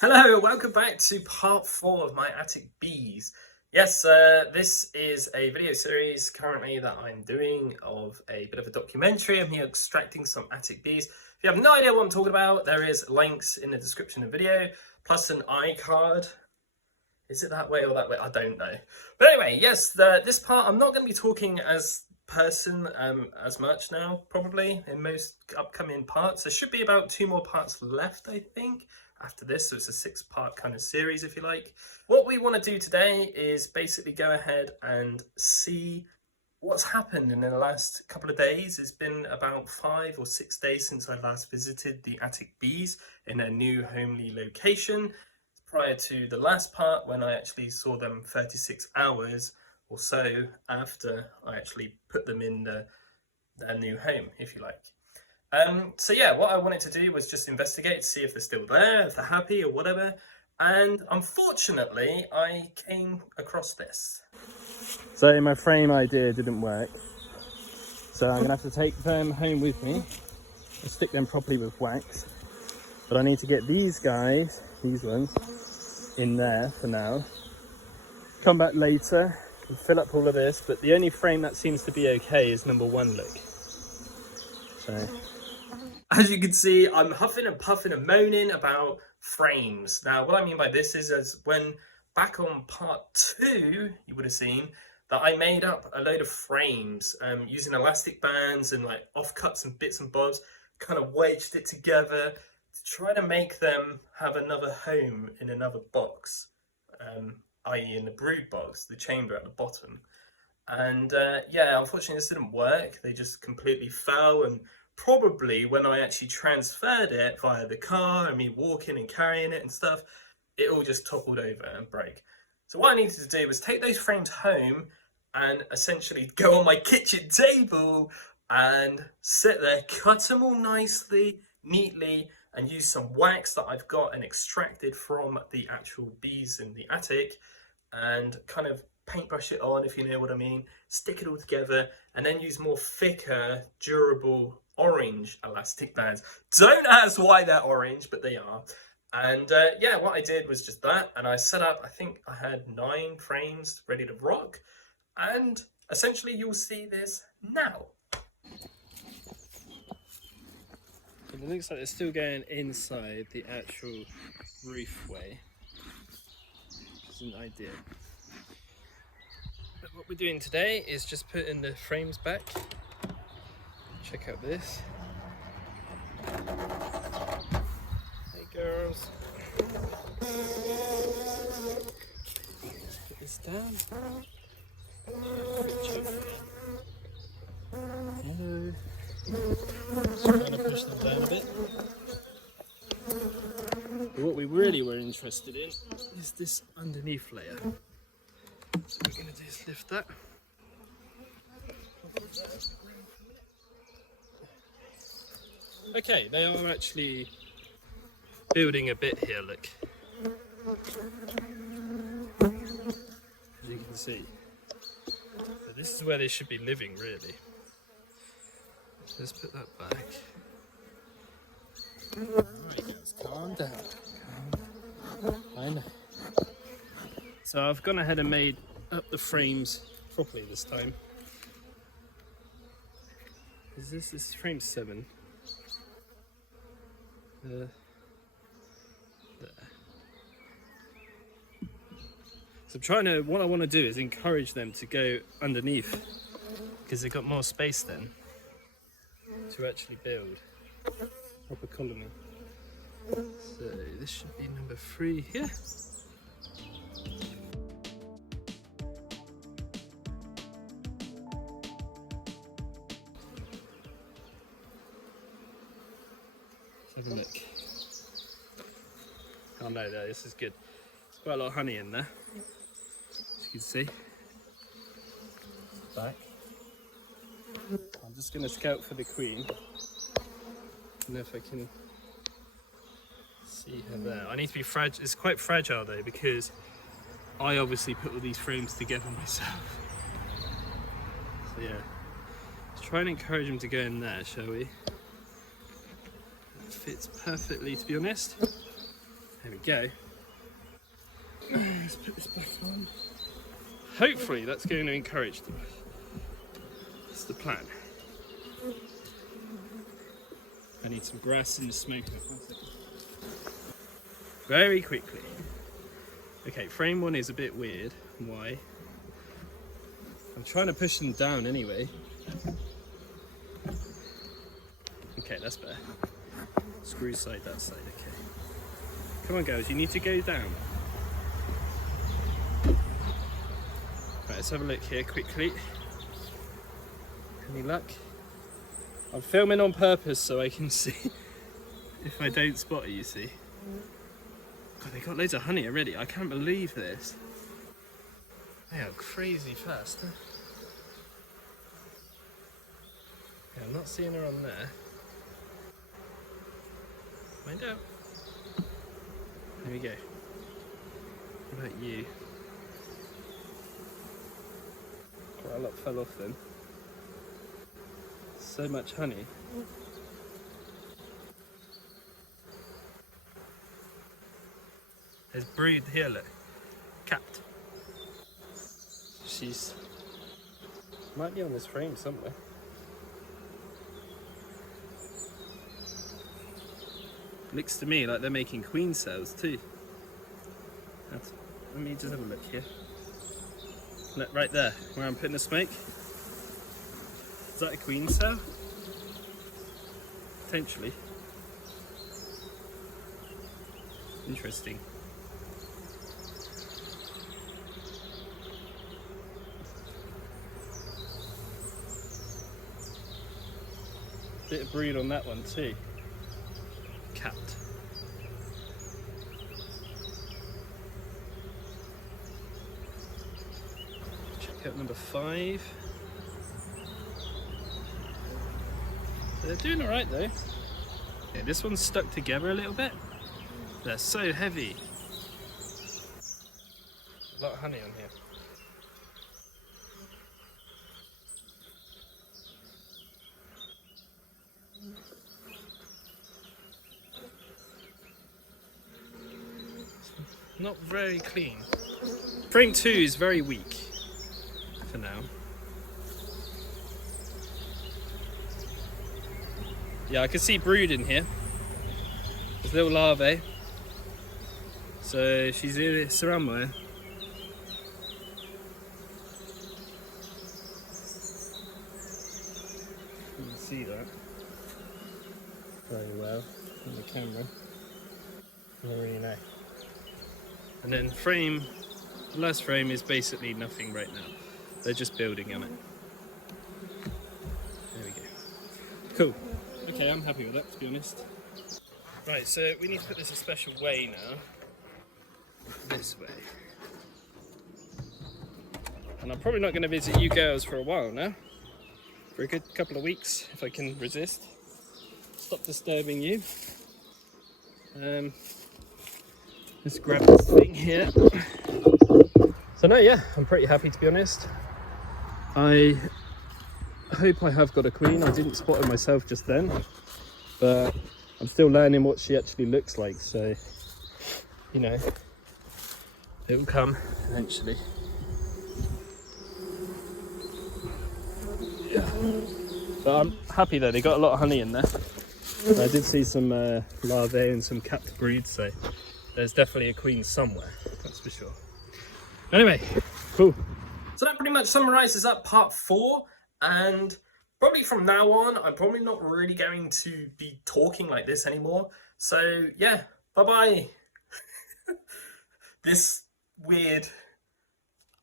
Hello, welcome back to part 4 of my attic bees. Yes, this is a video series currently that I'm doing of a bit of a documentary of me extracting some attic bees. If you have no idea what I'm talking about, there is links in the description of the video, plus an iCard. Is it that way or that way? I don't know. But anyway, yes, this part I'm not going to be talking as person as much now, probably, in most upcoming parts. There should be about 2 more parts left, I think, after this, so it's a 6-part kind of series, if you like. What we want to do today is basically go ahead and see what's happened in the last couple of days. It's been about 5 or 6 days since I last visited the attic bees in their new homely location, prior to the last part when I actually saw them 36 hours or so after I actually put them in their new home, if you like. So yeah, what I wanted to do was just investigate, see if they're still there, if they're happy or whatever. And unfortunately, I came across this. So my frame idea didn't work. So I'm gonna have to take them home with me and stick them properly with wax. But I need to get these guys, these ones, in there for now. Come back later and fill up all of this, but the only frame that seems to be okay is number 1, look. So as you can see, I'm huffing and puffing and moaning about frames. Now, what I mean by this is, as when back on part 2, you would have seen that I made up a load of frames using elastic bands and like offcuts and bits and bobs, kind of wedged it together to try to make them have another home in another box, i.e. in the brood box, the chamber at the bottom. And yeah, unfortunately this didn't work. They just completely fell, and probably when I actually transferred it via the car and me walking and carrying it and stuff, it all just toppled over and broke. So what I needed to do was take those frames home and essentially go on my kitchen table and sit there, cut them all nicely, neatly, and use some wax that I've got and extracted from the actual bees in the attic, and kind of paintbrush it on, if you know what I mean, stick it all together, and then use more thicker, durable orange elastic bands. Don't ask why they're orange, but they are. And yeah, what I did was just that, and I set up, I think I had 9 frames ready to rock, and essentially you'll see this now. it looks like they're still going inside the actual roofway, which isn't ideal. But what we're doing today is just putting the frames back. Check out this. Hey girls. Put this down. Hello. Just trying to push them down a bit. But what we really were interested in is this underneath layer. So what we're going to do is lift that. Okay, they are actually building a bit here, look. As you can see. So this is where they should be living, really. So let's put that back. Alright guys, calm down. I know. So I've gone ahead and made up the frames properly this time. This is frame 7. There. So I'm trying to, what I want to do is encourage them to go underneath, because they've got more space then to actually build proper colony. So this should be number 3 here. Let's have a look. Oh no, this is good. There's quite a lot of honey in there, as you can see. Back. I'm just going to scout for the queen. And if I can see her there. I need to be fragile. It's quite fragile though, because I obviously put all these frames together myself. So yeah, let's try and encourage them to go in there, shall we? That fits perfectly, to be honest. There we go. Let's put this back on. Hopefully that's going to encourage them. That's the plan. I need some grass in the smoker. Very quickly. Okay, frame 1 is a bit weird. Why? I'm trying to push them down anyway. Okay, that's better. Screw side that side, okay. Come on girls, you need to go down. Right, let's have a look here quickly. Any luck? I'm filming on purpose so I can see if I don't spot it, you see. God, they got loads of honey already. I can't believe this. They are crazy fast, huh? Yeah, I'm not seeing her on there. Find out. There we go. What about you? Quite a lot fell off then. So much honey. There's brood here, look. Capped. She's might be on this frame somewhere. Looks to me like they're making queen cells too. Let me just have a look here. Look right there, where I'm putting the smoke. Is that a queen cell? Potentially. Interesting. Bit of brood on that one too. Capped. Check out number 5. They're doing alright though. Yeah, this one's stuck together a little bit. They're so heavy. A lot of honey on here. Not very clean. Frame 2 is very weak for now. Yeah, I can see brood in here. There's little larvae. So she's somewhere. You can see that very well on the camera. I don't really know. And then the last frame is basically nothing right now. They're just building on it. There we go. Cool. Okay, I'm happy with that, to be honest. Right, so we need to put this a special way now. This way. And I'm probably not going to visit you girls for a while now. For a good couple of weeks, if I can resist. Stop disturbing you. Let's grab this thing here. So no, yeah, I'm pretty happy to be honest. I hope I have got a queen. I didn't spot her myself just then, but I'm still learning what she actually looks like. So, you know, it will come eventually. Yeah. But I'm happy though, they got a lot of honey in there. I did see some larvae and some capped brood, so there's definitely a queen somewhere, that's for sure. Anyway, cool. So that pretty much summarizes up part 4, and probably from now on, I'm probably not really going to be talking like this anymore. So yeah, bye-bye. This weird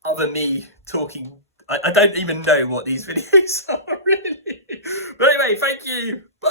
other me talking. I don't even know what these videos are really. But anyway, thank you. Bye.